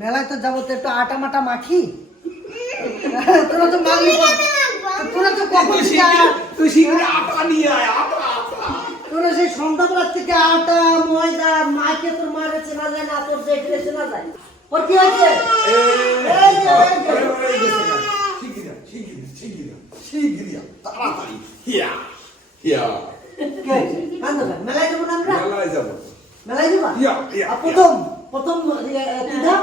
মেলায় তো যাব তো একটু আটা মাটা মাখি। তোরা তো মাখলি তোরা তো কখন তুই শিখলি? আটা নিয়ে আয় আটা তোরা সেই সন্ধ্যাবেলার থেকে আটা ময়দা মাকে তোর মারে চেনা যায় না তোর জেঠে চেনা যায়। ওর কি হয়েছে? তাড়াতাড়ি মেলায় যাব আমরা? মেলায় যাব। মেলায় যাবা আর প্রথম প্রথম তিনটা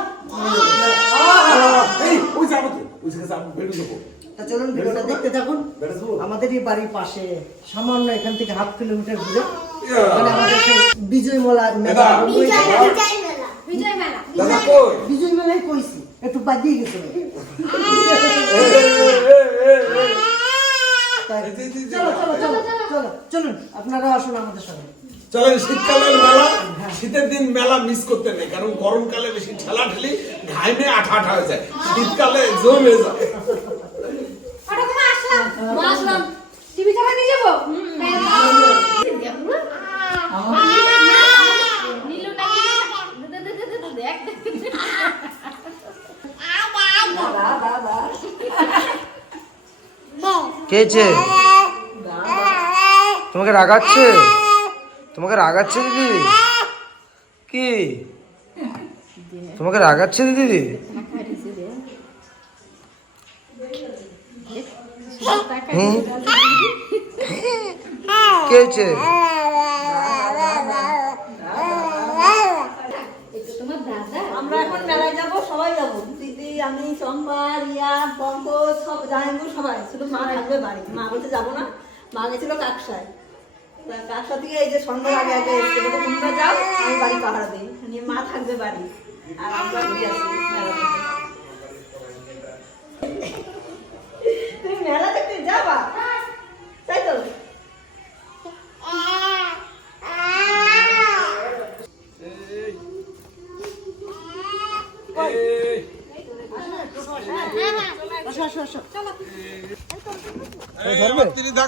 এই ওই যাব তো ওই জায়গায় যাব বেরো যাব তা চলুন ভিডিওটা দেখতে থাকুন যাব আমাদেরই বাড়ির পাশে সামান্য এখান থেকে হাফ কিলোমিটার দূরে মানে আমাদের বিজয় মেলা মেলা বিজয় মেলা বিজয় মেলায় কইছি একটু বাদ দিয়ে গেছিল এই, এই, এই, এই, এই। এই, এই, এই, চলো চলো চলো চলো চলুন আপনারা আসুন আমাদের সঙ্গে চলেন শীতকালের মেলা শীতের দিন মেলা মিস করতে নেই কারণ গরমকালে বেশি ঠেলা ঠেলি ঘাইমে আঠা আঠা হয়ে যায়। শীতকালে জমে যায়। হঠাৎ করে আসলাম মা আসলাম। টিভি চালা নিয়ে যাব? নীলু নাকি দেখ খেয়েছে তোমাকে রাগাচ্ছে? তোমাকে রাগাচ্ছে দিদি? কি? তোমাকে রাগাচ্ছে দিদি? হুম? কে হয়েছে? আমরা এখন সবাই যাব। দিদি, আমি চম্পা রিয়া, পঙ্কজ, সব জাহাঙ্গু সবাই। শুধু মা থাকবে বাড়ি। মা বলতে যাব না। মা গেছিল কাকসায়। তা সাথে এই যে সন্ধ্যার আগে আগে এসছে তোমরা যাও, আমি বাড়ি পাহাড় দিই। নিয়ে মা থাকবে বাড়ি। আর আমরা ঘুরে আসি।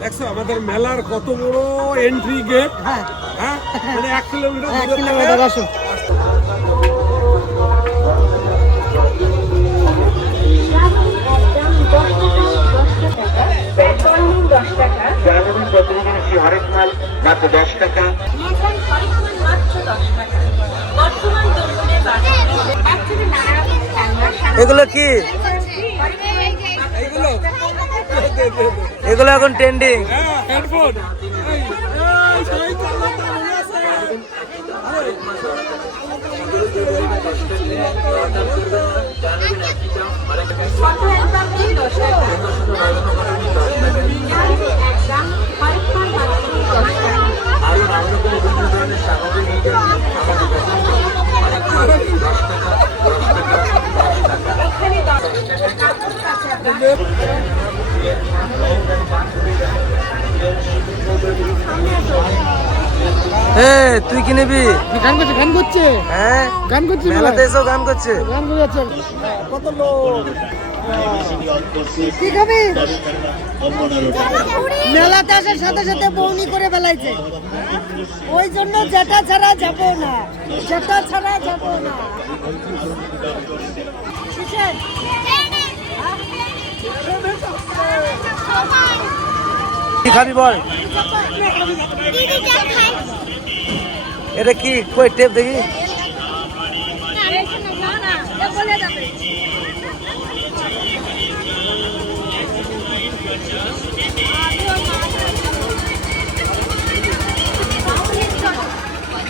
দেখছ আমাদের মেলার কত বড় এন্ট্রি গেট হ্যাঁ। এক কিলোমিটার এক কিলোমিটার মাল মাত্র দশ টাকা। এগুলো কি? এগুলো। এখন ট্রেন্ডিং তুই কি নিবি? গান করছে গান করছে? হ্যাঁ। গান করছে মেলাতে এসেও গান করছে। গান করছে কত লোক? কি খাবি? মেলাতে আসার সাথে সাথে বৌনি করে বেলাইছে ওই জন্য যেটা ছাড়া যাব না যেটা ছাড়া যাব না। কি খাবি বল? দিদি যা খাই এটা কি? কই টেপ দেখি?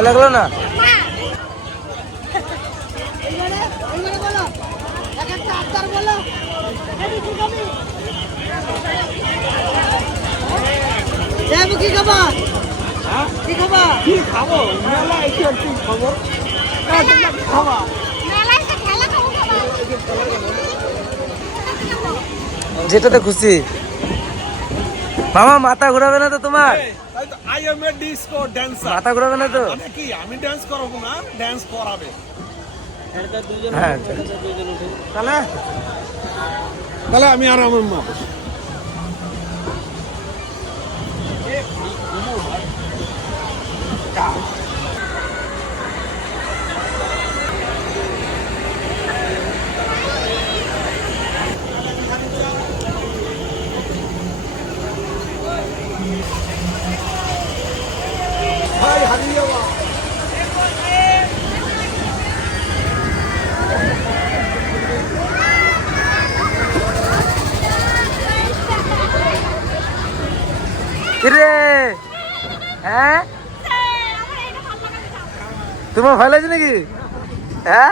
ভয় লাগল না? কি কি কি খাব মেলা এসে আর কি খাব খাব যেটাতে খুশি। মামা মাথা ঘোরাবে না তো তোমার? I am a disco dancer মাথা ঘোরাবে না তো? মানে কি আমি ড্যান্স করাবো না ড্যান্স করাবে। হ্যাঁ তাহলে? তাহলে আমি আর আমার মা ভাই। কিরে? হ্যাঁ? তোমার ভয় লাগছে নাকি? হ্যাঁ?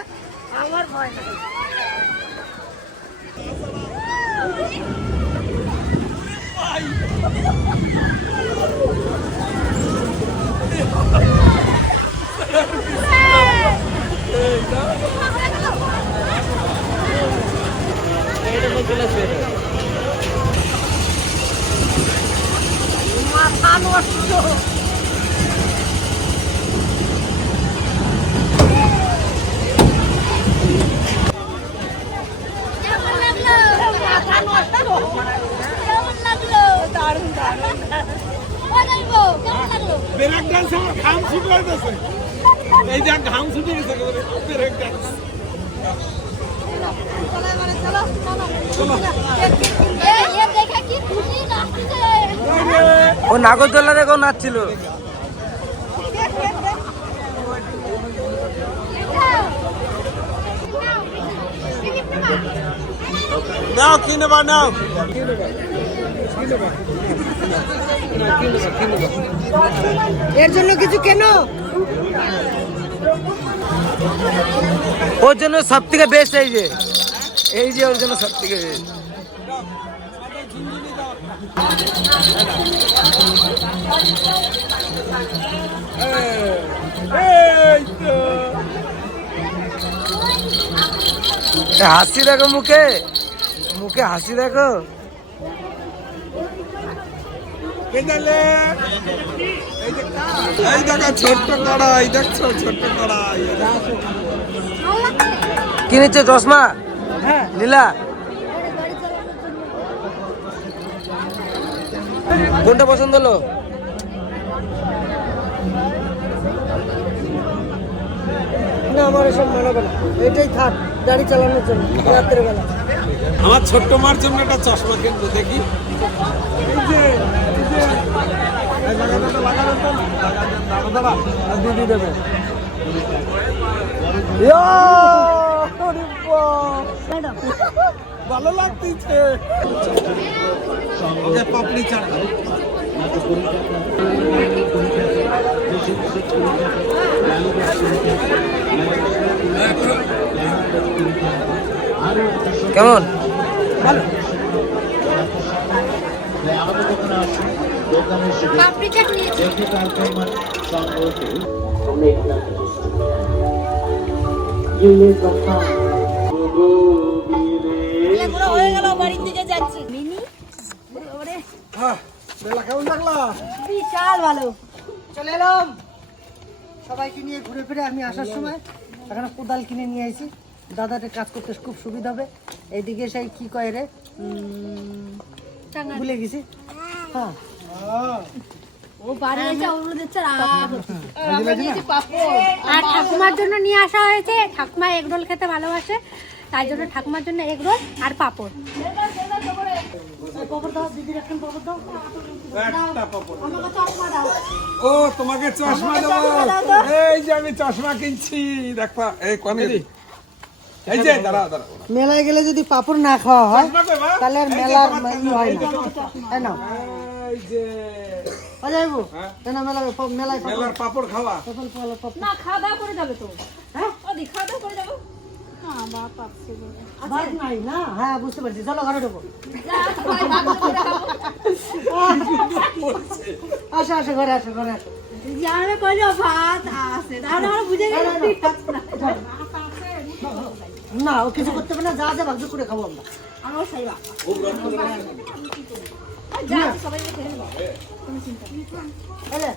কেমন লাগল মাথা নষ্ট কেমন লাগল দারুণ দারুণ বলব কেমন লাগল ব্রেক ডান্স আমার ঘাম ছুটে গেছে এই যে ঘাম ছুটে গেছে ব্রেক ডান্স। ও নাগরদোল্লা দেখো নাচছিল। নাও কি নেবা নাও। এর জন্য কিছু কেন? ওর জন্য সব থেকে বেস্ট এই যে। এই যে ওর জন্য সব থেকে বেস্ট হাসি দেখো মুখে। মুখে হাসি দেখো। এই দেখো ছোট্ট কড়াই দেখছ ছোট্ট কড়াই কি নিচ্ছে চশমা? নীলা কোনটা পছন্দ হলো? না আমার এসব মনে করো এটাই থাক গাড়ি চালানোর জন্য রাত্রের বেলা আমার ছোট্ট মার জন্য একটা চশমা কিনবো দেখি। এই যে ভালো লাগতেছে ওকে পাপড়ি চাট দাও। কেমন হয়ে বাড়ির দিকে যাচ্ছি বিশাল ভালো চলে এলাম সবাইকে নিয়ে ঘুরে ফিরে আমি আসার সময় এখানে কোদাল কিনে নিয়ে আইছি দাদাটা কাজ করতে খুব সুবিধা হবে এইদিকে সেই কি কয় রে ভুলে গেছি হ্যাঁ আর ঠাকুমার জন্য নিয়ে আসা হয়েছে। ঠাকুমা এগরোল খেতে ভালোবাসে তাই জন্য ঠাকুমার জন্য এগরোল আর পাপড়। ও তোমাকে চশমা দেবো। এই যে আমি চশমা কিনছি দেখবা এই কনে এই যে দাঁড়া দাঁড়া মেলায় গেলে যদি পাপড় না খাওয়া হয়? তাহলে আর মেলার হয় না। এই যে অজাইবু হ্যাঁ? কেন মেলায় মেলায় মেলার পাপড় খাওয়া। পাপড় পাপড় পাপড়। না খাওয়া দাওয়া করে যাবে তো। হ্যাঁ? ওদি খাওয়া দাওয়া করে যাব। ঘরে আসো আসো ঘরে আসো ঘরে আসো। জানাবে কইলো ভাত আছে। তাহলে আমরা বুঝে না, ও কিছু করতে হবে না। যা যা ভাগ্য করে খাব আমরা। আমার সেই বাপ যা সবাই খেয়ে নেব তাহলে